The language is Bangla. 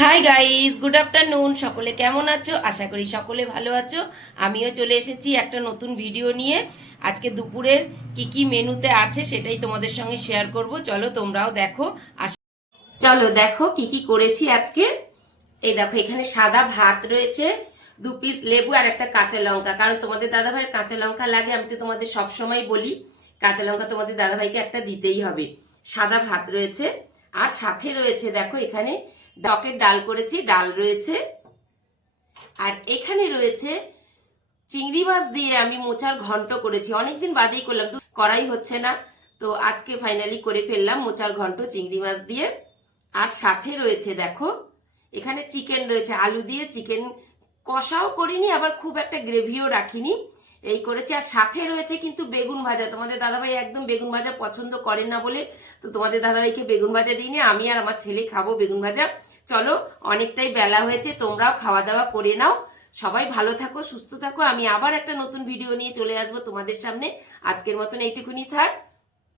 Hi guys, good afternoon. সকলে কেমন আছো? আশা করি সকলে ভালো আছো। আমিও চলে এসেছি একটা নতুন ভিডিও নিয়ে। আজকে দুপুরের কি কি মেনুতে আছে সেটাই তোমাদের সঙ্গে শেয়ার করব। চলো তোমরাও দেখো। চলো দেখো কি কি করেছি আজকে। এই দেখো, এখানে সাদা ভাত রয়েছে, 2 পিস লেবু আর একটা কাঁচা লঙ্কা। কারণ তোমাদের দাদাভাইয়ের কাঁচা লঙ্কা লাগে, আমি তো তোমাদের সবসময় বলি কাঁচা লঙ্কা তোমাদের দাদাভাইকে একটা দিতেই হবে। সাদা ভাত রয়েছে, আর সাথে রয়েছে দেখো এখানে টকের ডাল করেছি, ডাল রয়েছে। আর এখানে রয়েছে চিংড়ি মাছ দিয়ে আমি মোচার ঘন্ট করেছি, অনেকদিন বাদেই করলাম, করাই হচ্ছে না, তো আজকে ফাইনালি করে ফেললাম মোচার ঘন্ট চিংড়ি মাছ দিয়ে। আর সাথে রয়েছে দেখো এখানে চিকেন রয়েছে, আলু দিয়ে চিকেন কষাও করিনি, আবার খুব একটা গ্রেভিও রাখিনি, এই করেছে। আর সাথে রয়েছে কিন্তু বেগুন ভাজা। তোমাদের দাদাভাই একদম বেগুন ভাজা পছন্দ করেন না বলে তো তোমাদের দাদাভাইকে বেগুন ভাজা দিইনি, আমি আর আমার ছেলে খাবো বেগুন ভাজা। চলো, অনেকটাই বেলা হয়েছে, তোমরাও খাওয়া দাওয়া করে নাও। সবাই ভালো থাকো, সুস্থ থাকো। আমি আবার একটা নতুন ভিডিও নিয়ে চলে আসবো তোমাদের সামনে। আজকের মতন এইটুকুনি থাক।